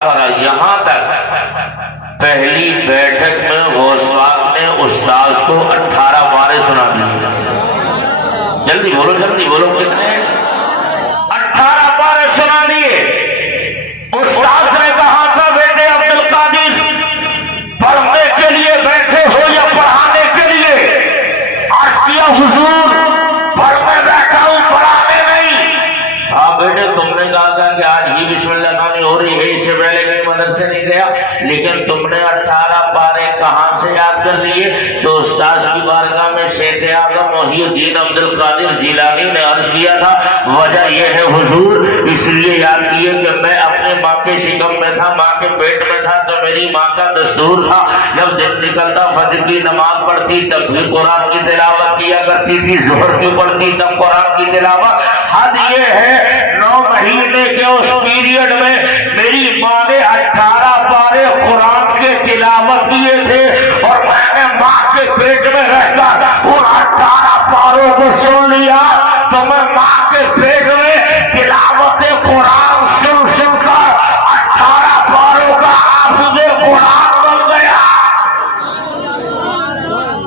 اور یہاں تک پہلی بیٹھک میں غوث پاک نے استاذ کو 18 پارے سنا دیے. جلدی بولو کتنے؟ 18 پارے سنا دیے. استاذ نے کہا تھا بیٹے عبد القادر پڑھنے کے لیے بیٹھے ہو یا پڑھانے کے لیے؟ عرض کیا حضور پڑھنے بیٹھا ہوں پڑھانے نہیں. ہاں بیٹے تم نے کہا تھا کہ آج ہی بسم اللہ خانی ہو رہی ہے، اس سے پہلے کہیں مدرسے نہیں گیا، لیکن تم نے 18 پارے کہاں سے یاد کر لیے؟ تو استاذ کی بارگاہ میں شیخ اعظم محی الدین عبد القادر جیلانی نے عرض کیا تھا وجہ یہ ہے حضور اس لیے یاد کیے کہ میں اپنے ماں کے شکم میں تھا، ماں کے پیٹ میں تھا، تو میری ماں کا دستور تھا جب دن نکلتا فجر کی نماز پڑھتی تب بھی قرآن کی تلاوت کیا کرتی تھی، ظہر کی پڑھتی تب قرآن کی تلاوت. حد یہ ہے 9 مہینے کے اس پیریڈ میں میری ماں نے 18 پارے قرآن کے تلاوت کیے تھے اور میں نے ماں کے پیٹ میں رہ کر ان 18 پاروں کو سن لیا. تو میں ماں کے پیٹ میں تلاوت قرآن سن کر 18 پاروں کا حافظ قرآن بن گیا.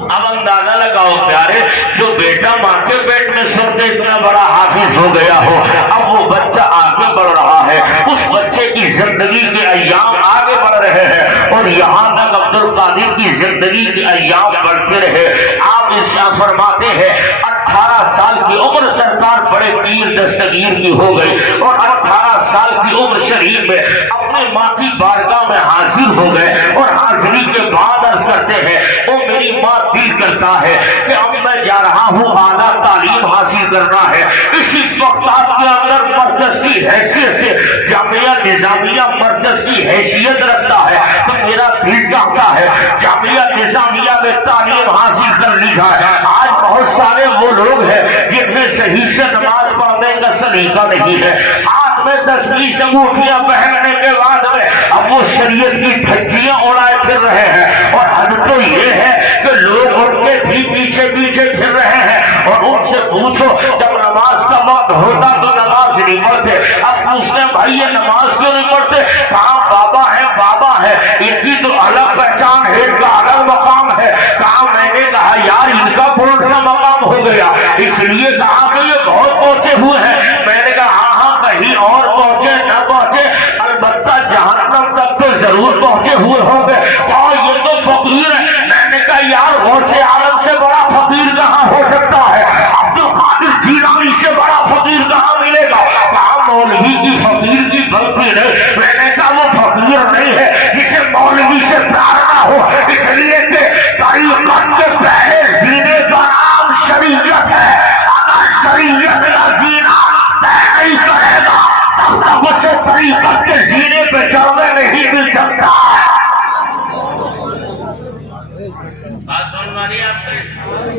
اب اندازہ لگاؤ پیارے، جو بیٹا ماں کے پیٹ میں سنتے اتنا بڑا حافظ ہو گیا ہو، اب وہ بچہ آگے بڑھ رہا ہے، اس بچے کی زندگی کے ایام آگے بڑھ رہے ہیں اور یہاں تک عبد القادر کی زندگی کے ایام بڑھتے رہے. آپ ارشاد فرماتے ہیں 18 سال کی عمر سرکار بڑے پیر دستگیر کی ہو گئی اور 18 سال کی عمر شریف میں اپنے ماں کی بارگاہ میں حاضر ہو گئے اور حاضری کے بعد عرض کرتے ہیں او میری ماں دل کرتا ہے کہ اب میں جا رہا ہوں اعلیٰ تعلیم حاصل کرنا ہے. اسی وقت آپ کے اندر مرکز کی حیثیت سے جامعہ نظامیہ مرکز کی حیثیت رکھتا ہے تو میرا دل چاہتا ہے جامعہ نظامیہ میں تعلیم حاصل کر لی جائے. آج بہت سارے وہ لوگ ہیں جن میں صحیح سے نماز پڑھنے کا سلیقہ نہیں ہے، ہاتھ میں 10-20 انگوٹھیاں پہننے کے بعد میں اب وہ شریعت کی دھجیاں اڑائے پھر رہے ہیں اور حد تو یہ ہے کہ لوگ ان کے بھی پیچھے پھر رہے ہیں اور ان سے پوچھو جب نماز کا وقت ہوتا تو نماز نہیں پڑھتے. اب پوچھتے بھائی یہ نماز کیوں نہیں پڑھتے؟ کہاں بابا ہے ان کی تو الگ پہچان ہے، ان کا الگ مقام ہے. کہاں میں نے کہا یار ان کا کون سا مقام ہو گیا؟ اس لیے کہا کہ یہ بہت پہنچے ہوئے ہیں. میں نے کہا ہاں کہیں اور پہنچے نہ پہنچے البتہ جہنم تک تو ضرور پہنچے ہوئے ہوں گے اور یہ تو فقیر ہے. میں نے کہا یار غوث عالم سے بڑا فقیر کہاں ہو سکتا ہے؟ عبد القادر جیلانی سے بڑا فقیر کہاں ملے گا؟ کہاں مولوی کی فقیر کی غلطی نہیں. میں نے کہا وہ فقیر نہیں ہے جسے مولوی سے پیار نہ ہو، اس لیے کہ طریقت کے پہلے زینے کا نام شریعت ہے. اگر شریعت کا زینہ طے نہیں کرے گا تب تک اسے طریقت کے زینے پہ چڑھنے نہیں مل سکتا.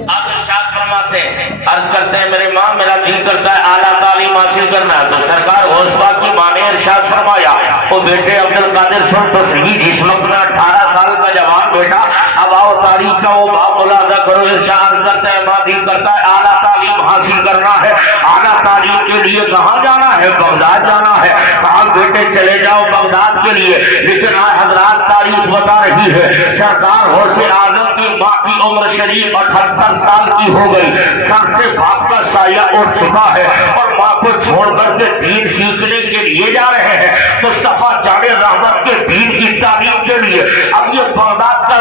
آپ ارشاد فرماتے ہیں عرض کرتے ہیں میرے ماں میرا دل کرتا ہے اعلیٰ تعلیم حاصل کرنا ہے. تو سرکار غوث پاک کی ماں نے ارشاد فرمایا او بیٹے عبد القادر سن تو صحیح، جس وقت میں 18 سال کا جوان بیٹا اب آؤ تاریخ کا وہ باب ملاحظہ کرو. ارشاد کرتا ہے ماں دل کرتا ہے اعلیٰ تعلیم حاصل کرنا ہے. اعلیٰ تعلیم کے لیے کہاں جانا ہے؟ بغداد جانا ہے. کہا بیٹے چلے جاؤ بغداد کے لیے، لیکن حضرات تاریخ بتا رہی ہے سرکار غوث اعظم کی ماں کی عمر شریف 78 سال کی ہو گئی. سر سے باپ کا سایہ اٹھ چکا ہے اور ماں کو چھوڑ کر کے دین سیکھنے کے لیے جا رہے ہیں مصطفیٰ جان رحمت کے دین کی تعلیم کے لیے. اب یہ بغداد کا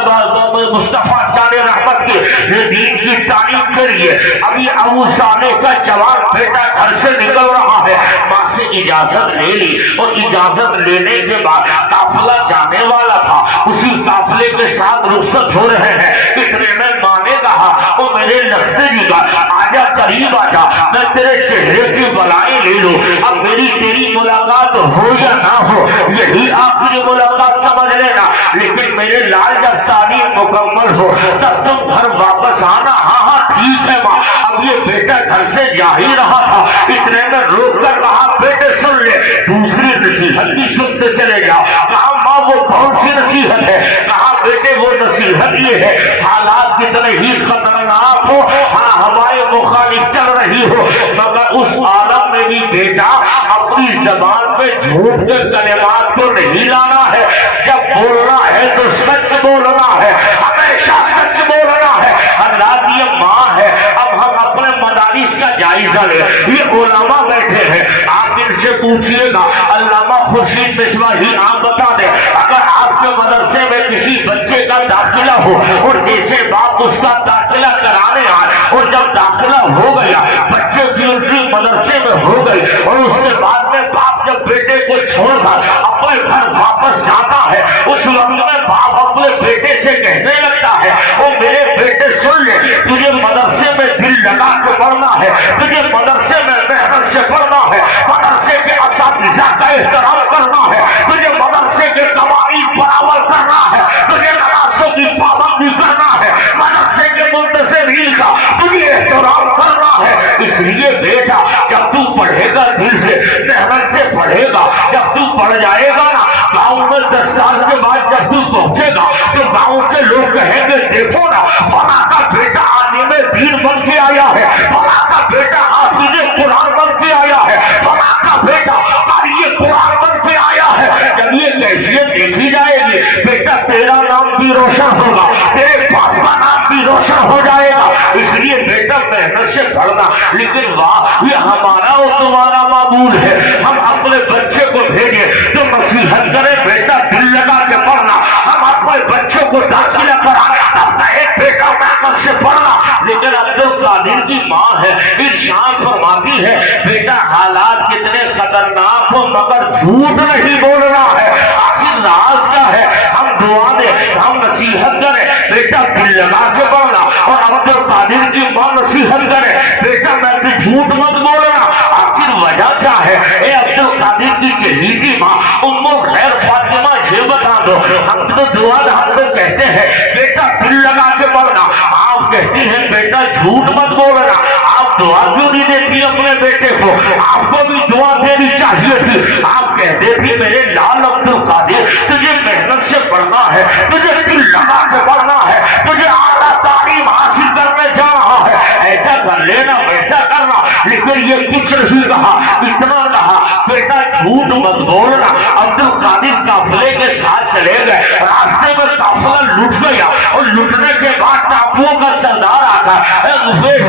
مصطفیٰ جان رحمت کے دین کی تعلیم کے لیے اب یہ ابو صالح کا جوان بیٹا گھر سے نکل رہا ہے. ماں سے اجازت لے لی اور اجازت لینے کے بعد قافلہ جانے والا تھا، اسی قافلے کے ساتھ رخصت ہو رہے ہیں. اتنے میں ماں نے کہا او میرے لختے جی کا آجا قریب آجا، میں تیرے چہرے کی بلائیں لے لوں. اب میری تیری ملاقات ہو یا نہ ہو یہی آخری ملاقات سمجھ لینا، لیکن میرے لال جب تعلیم مکمل ہو تب تم گھر واپس آنا. ہاں ٹھیک ہے ماں. اب یہ بیٹا گھر سے جا ہی رہا تھا، اتنے میں روک کر کہا بیٹے سن لے دوسری نصیحت بھی سنتے چلے جاؤ. کہا ماں وہ کون سی نصیحت ہے؟ کہا بیٹے وہ نصیحت یہ ہے حالات کتنے ہی خطرناک ہو، ہاں ہوائیں مخالف چل رہی ہو، مگر اس عالم میں بھی بیٹا اپنی زبان پہ جھوٹ کے کلمات کو نہیں لانا ہے، جب بولنا ہے تو سچ بولنا ہے، ہمیشہ سچ بولنا ہے۔ اللہ کی یہ ماں ہے۔ اب ہم اپنے مدارس کا جائزہ لیں، یہ علماء بیٹھے ہیں، آپ ان سے پوچھیے گا۔ علامہ خورشید مصباحی آپ بتا دیں، اگر آپ کے مدرسے میں کسی بچے کا داخلہ ہو اور جیسے باپ اس کا داخلہ کرانے آئے اور جب داخلہ ہو گیا، بچے کی انٹری مدرسے میں ہو گئی اور اس کے بعد میں باپ جب بیٹے کو چھوڑ کر اپنے گھر واپس جاتا ہے، اس وقت میں باپ اپنے بیٹے سے کہنے لگتا ہے، او میرے بیٹے سن لے، تجھے مدرسے میں دل لگا کے پڑھنا ہے، تجھے مدرسے میں محنت سے پڑھنا ہے، مدرسے کے اساتذہ کا احترام کرنا ہے، تجھے مدرسے کے قواعد پر عمل کرنا ہے، تجھے نمازوں کی پابندی کرنا ہے، مدرسے کے منتظرین کا تجھے احترام کرنا ہے۔ اس لیے بیٹا جب تو پڑھے گا دل سے، محنت سے پڑھے گا، جب تو پڑھ جائے گا نا، گاؤں میں 10 سال کے بعد جب تو پہنچے گا تو گاؤں کے لوگ کہیں گے دیکھو نا فلاں کا بیٹا عالم دین بن کے آیا ہے، فلاں کا بیٹا حافظ قرآن بن کے آیا ہے، فلاں کا بیٹا قاری قرآن بن کے آیا ہے۔ جب یہ کیفیت دیکھی جائے گی، بیٹا تیرا نام بھی روشن ہوگا، تیرے باپ کا نام بھی روشن ہو جائے گا۔ اس لیے بیٹا محنت سے پڑھنا۔ لیکن واہ، یہ ہمارا اور تمہارا معمول ہے، ہم اپنے بچے کو بھیجیں تو نصیحت کرے بیٹا دل لگا کے پڑھنا، ہم اپنے بچوں کو داخلہ کرانا، اپنا ایک بیٹا محنت سے پڑھنا۔ لیکن عبد القادر کی ماں ہے، ارشاد فرماتی ہے بیٹا حالات کتنے خطرناک ہو مگر جھوٹ نہیں بولنا ہے۔ آخر راز کیا ہے؟ ہم دعا دیں، ہم نصیحت کریں بیٹا دل لگا کے پڑھنا، اور عبد القادر کی ماں نصیحت کرے بیٹا میں تو جھوٹ مت بولنا۔ آخر وجہ کیا ہے؟ اے عبد القادر کی چہیتی ماں ام الخیر فاطمہ یہ بتا دو، ہم تو دعا ہم تو کہتے ہیں بیٹا دل لگا کے پڑھنا، آپ کہتی ہیں بیٹا جھوٹ مت بولنا، آپ دعا کیوں نہیں دیتی اپنے بیٹے کو؟ آپ کو بھی دعا دینی چاہیے تھی، آپ کہتے تھے میرے لال عبد القادر تجھے محنت سے پڑھنا ہے، تجھے دل لگا کے پڑھنا ہے، تجھے اعلیٰ تعلیم حاصل کرنے جا رہا ہے، ایسا کر لینا ویسا کرنا۔ لیکن یہ کچھ نہیں کہا، اتنا کہا بیٹا جھوٹ مت بولنا۔ عبد القادر قافلے کے ساتھ چلے گئے، راستے میں قافلہ لٹ گیا اور لٹنے کے بعد ٹاپوؤں کا سردار آتا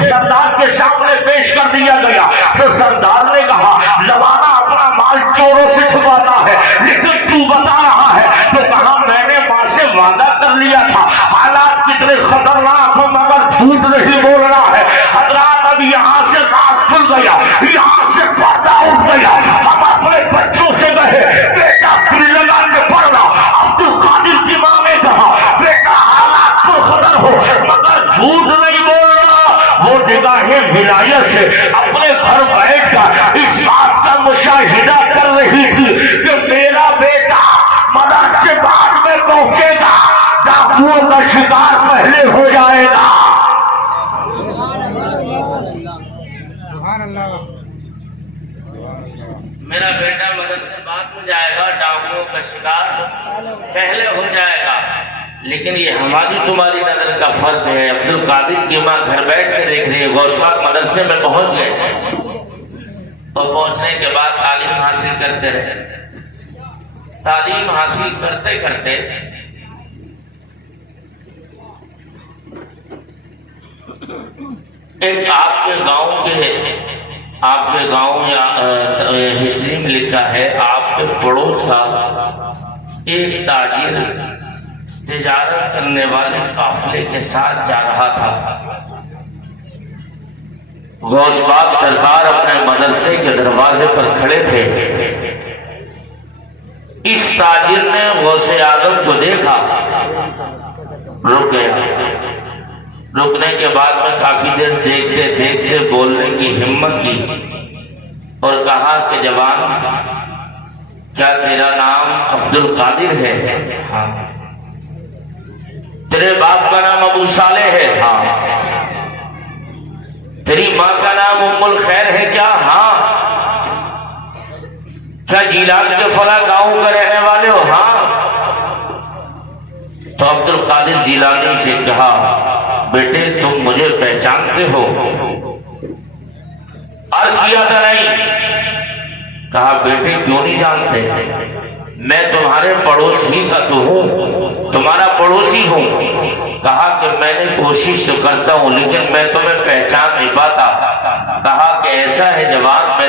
سردار کے سامنے پیش کر دیا گیا تو سردار نے کہا زمانہ اپنا مال چوروں سے چھپاتا ہے، لیکن تو بتا رہا ہے، تو کہا میں نے ماں سے وعدہ کر لیا تھا، حالات کتنے خطرناک ہو مگر جھوٹ نہیں بولنا ہے۔ حضرات اب یہاں سے راز کھل گیا، یہاں سے پردہ اٹھ گیا، ہم اپنے بچوں سے کہے بیٹا دل لگا کے پڑھنا۔ عبد القادر کی ماں نے کہا بیٹا حالات تو خطر ہو مگر جھوٹ نہیں بولنا۔ وہ نگاہیں ولایت سے اپنے گھر بیٹھ کر اس بات کا مشاہدہ کر رہی تھی کہ میرا بیٹا مدرسے بعد میں پہنچے گا، ڈاکوؤں کا شکار پہلے ہو جائے گا۔ میرا بیٹا مدرسے بعد میں جائے گا، ڈاکوؤں کا شکار پہلے ہو جائے گا۔ لیکن یہ ہماری تمہاری نظر کا فرق ہے۔ عبد القادر کی ماں گھر بیٹھ کے دیکھ رہی ہے، غوث پاک مدرسے میں پہنچ گئے اور پہنچنے کے بعد تعلیم حاصل کرتے رہے۔ تعلیم حاصل کرتے کرتے ایک آپ کے گاؤں یا ہسٹری میں لکھا ہے آپ کے پڑوس کا ایک تاجر تجارت کرنے والے قافلے کے ساتھ جا رہا تھا۔ غوث پاک سرکار اپنے مدرسے کے دروازے پر کھڑے تھے۔ اس تاجر نے غوث اعظم کو دیکھا، رک گیا۔ رکنے کے بعد میں کافی دیر دیکھتے دیکھتے بولنے کی ہمت کی اور کہا کہ جوان کیا تیرا نام عبد القادر ہے؟ ہاں۔ تیرے باپ کا نام ابو صالح ہے؟ ہاں۔ تیری ماں کا نام ام الخیر ہے کیا؟ ہاں۔ کیا جیلان کے فلاں گاؤں کا رہنے والے ہو؟ ہاں۔ تو عبد القادر جیلانی سے کہا بیٹے تم مجھے پہچانتے ہو؟ عرض کیا تھا نہیں۔ کہا بیٹے کیوں نہیں جانتے؟ میں تمہارے پڑوسی کا تو ہوں، تمہارا پڑوسی ہوں۔ کہا کہ میں نے کوشش تو کرتا ہوں لیکن میں تمہیں پہچان نہیں پاتا۔ کہا کہ ایسا ہے جوان، میں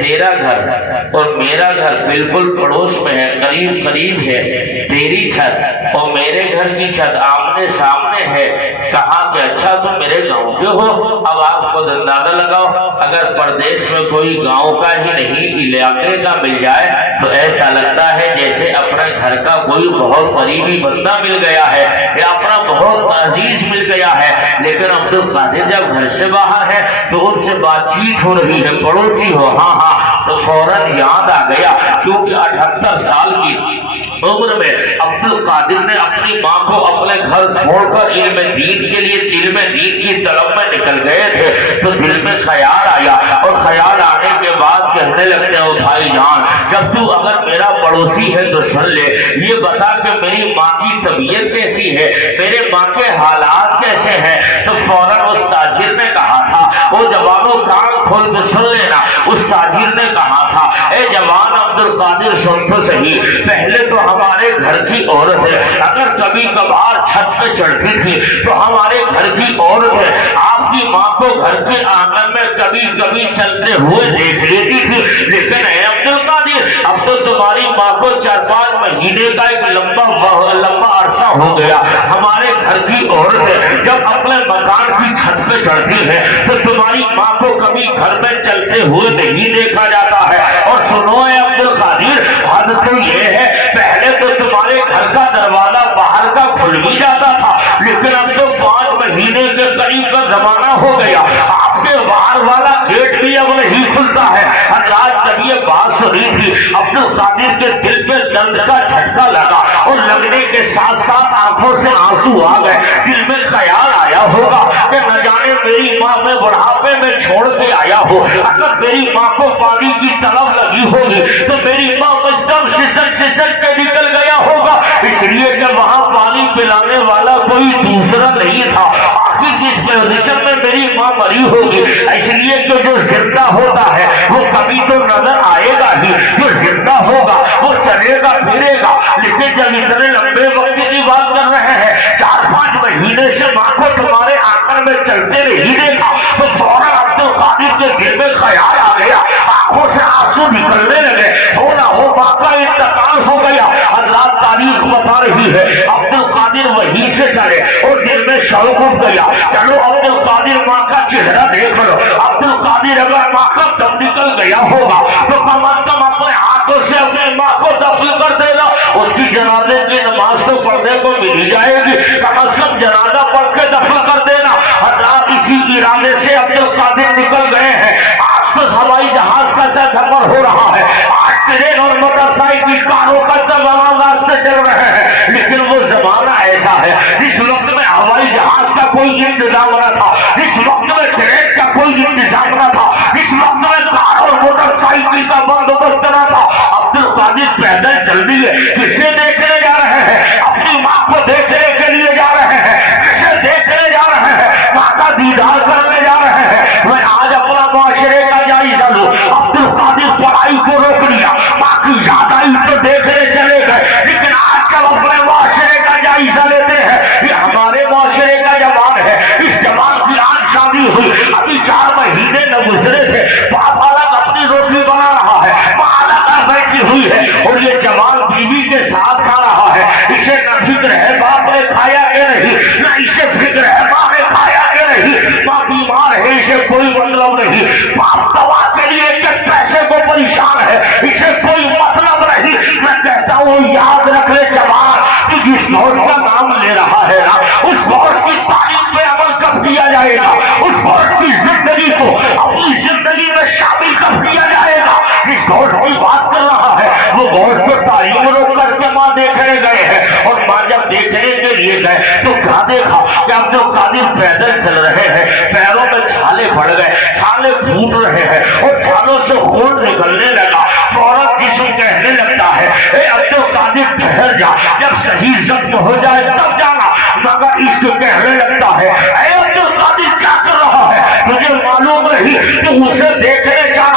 تیرا گھر اور میرا گھر بالکل پڑوس میں ہے، قریب قریب ہے، تیری چھت اور میرے گھر کی چھت آمنے سامنے ہے۔ کہا کہ اچھا تم میرے گاؤں کے ہو؟ اب آپ خود اندازہ لگاؤ، اگر پردیش میں کوئی گاؤں کا ہی نہیں علاقے کا مل جائے تو ایسا لگتا ہے جیسے اپنے گھر کا کوئی بہت قریبی بندہ مل گیا ہے یا اپنا بہت عزیز مل گیا ہے۔ لیکن عبد القادر جب گھر سے باہر ہے تو ان سے بات چیت ہو رہی ہے، پڑوسی ہو، ہاں تو فوراً یاد آ گیا، کیونکہ 78 سال کی عمر میں عبد القادر نے اپنی ماں کو اپنے گھر چھوڑ کر علم دین کے لیے علم دین کی طلب میں نکل گئے تھے۔ تو دل میں خیال آیا اور خیال آنے کے بعد کہنے لگتے ہو بھائی جان، جب تو اگر میرا پڑوسی ہے تو سن لے، یہ بتا کہ میری ماں کی طبیعت کیسی ہے، میرے ماں کے حالات کیسے ہیں۔ تو فوراً اس تاجر نے کہا تھا، وہ جوانوں کان کھول کے سن لینا، اس تاجر نے کہا تھا اے جوان عبد القادر سن تو صحیح، پہلے تو ہمارے گھر کی عورت ہے، اگر کبھی کبھار چھت پہ چڑھتی تھی تو ہمارے گھر کی عورت ہے، آپ کی ماں کو گھر کے آنگن میں کبھی کبھی چلتے ہوئے دیکھ لیتی تھی، لیکن اے عبد القادر اب تو تمہاری ماں کو 4-5 مہینے کا ایک لمبا عرصہ ہو گیا، ہمارے گھر کی عورت ہے، جب اپنے مکان کی چھت پہ چڑھتی ہے تو تمہاری ماں کو کبھی گھر میں چلتے ہوئے نہیں دیکھا جاتا ہے۔ اور سنو اے عبد القادر، حد تو یہ ہے پہلے تو تمہارے گھر کا دروازہ باہر کا کھل بھی جاتا تھا، لیکن اب تو 5 مہینے کے قریب کا زمانہ ہو گیا، آپ کے باہر والا گیٹ بھی اب نہیں کھلتا ہے۔ حضرات جب یہ بات سنی تھی عبد القادر کے دل پہ درد کا جھٹکا لگا اور لگنے کے ساتھ ساتھ آنکھوں سے آنسو آ گئے۔ دل میں خیال آیا ہوگا کہ نہ جانے میری ماں میں بڑھاپے میں چھوڑ کے آیا ہو، اگر میری ماں کو پانی کی طلب لگی ہوگی تو میری ماں دم سسل کے نکل گیا ہوگا، اس لیے کہ وہاں پانی پلانے والا کوئی دوسرا نہیں تھا۔ آخر جس پوزیشن میں میری ماں مری ہوگی، اس لیے کہ جو زندہ ہوتا ہے وہ کبھی تو نظر آئے گا ہی، جو زندہ ہوگا وہ چلے گا پھرے گا، لیکن جب اتنے لمبے وقت کی بات کر رہے ہیں 4-5 مہینے سے ماں کو تمہارے آنگن میں چلتے نہیں دیکھا، تو فوراً عبد القادر کے دل میں خیال آ گیا، آنکھوں سے آنسو نکلنے لگے، ہونا ہو ماں کا انتقال ہو گیا۔ حضرات تاریخ بتا رہی ہے عبد القادر وہیں سے چلے اور دل میں شوق اٹھ گیا، چلو عبد القادر ماں کا چہرہ دیکھ لو۔ عبد القادر اگر ماں کا دم نکل گیا ہوگا تو کم از کم اپنے ہاتھوں سے اپنی ماں کو دفن کر دینا، اس کی جنازے کی نماز تو پڑھنے کو مل جائے گی، کم از کم جنازہ پڑھ کے دفن کر دینا۔ حضرات اسی ارادے سے عبد القادر نکل گئے ہیں۔ آج تو ہوائی جہاز کا سفر ہو رہا ہے، آج ٹرین اور موٹر سائیکل کاروں کا زمانہ راستے چل رہے ہیں، لیکن وہ زمانہ ایسا ہے جس وقت میں ہوائی جہاز کا کوئی انتظام نہ تھا، جس وقت میں ٹرین کا کوئی انتظام نہ تھا، جس وقت میں کار اور موٹر سائیکل کا بندوبست نہ تھا۔ عبد القادر پیدل چل دیے، کسے دیکھنے جا رہے ہیں؟ اپنی ماں کو دیکھنے کے لیے جا رہے ہیں۔ کسے دیکھنے جا رہے ہیں؟ ماں کا دیدار کرنے جا رہے ہیں۔ میں آج اپنا معاشرے کا جائزہ لوں، عبد القادر پڑھائی کو روک لیا، باقی یادائی تو دیکھنے چلے گئے، لیکن آج کل اپنے معاشرے کا جائزہ لیتے ہیں۔ یہ ہمارے معاشرے کا جوان ہے، اس جوان کی آج شادی ہوئی، ابھی 4 مہینے نہ گزرے تھے، باپ الگ اپنی روٹی بنا رہا ہے، ماں الگ بیٹھی ہوئی ہے اور یہ جوان بیوی کے ساتھ کھا رہا ہے۔ اسے نہ فکر ہے باپ نے کھایا کہ نہیں، نہ اسے فکر ہے ماں نے کھایا کہ نہیں، ماں بیمار ہے اسے کوئی مطلب نہیں، باپ دوا کے لیے چند پیسے کو پریشان ہے اسے کوئی مطلب نہیں۔ میں کہتا ہوں یاد رکھ لے جوان کہ جس دوست کا نام لے رہا ہے نا، اس دوست کی تعلیم پہ عمل کب کیا جائے گا، اس دوست کی زندگی کو اپنی زندگی میں شامل کب کیا جائے گا۔ جس دوست کی بات کر رہا ہے وہ دوست کو تعلیم روک کر کے ماں دیکھنے گئے ہیں، اور ماں جب دیکھنے کے لیے گئے تو کیا دیکھا کہ عبد القادر پیدل چل رہے ہیں، پیروں میں چھالے پڑ گئے، چھالے پھوٹ رہے ہیں اور چھالوں سے خون نکلنے لگا۔ فوراً جسم کہنے لگتا ہے اے عبد القادر ٹھہر جا، جب صحیح زخم ہو جائے تب جانا، مگر عشق کہنے لگتا ہے اے عبد القادر کیا کر رہا ہے، تجھے معلوم نہیں کہ اسے دیکھنے جا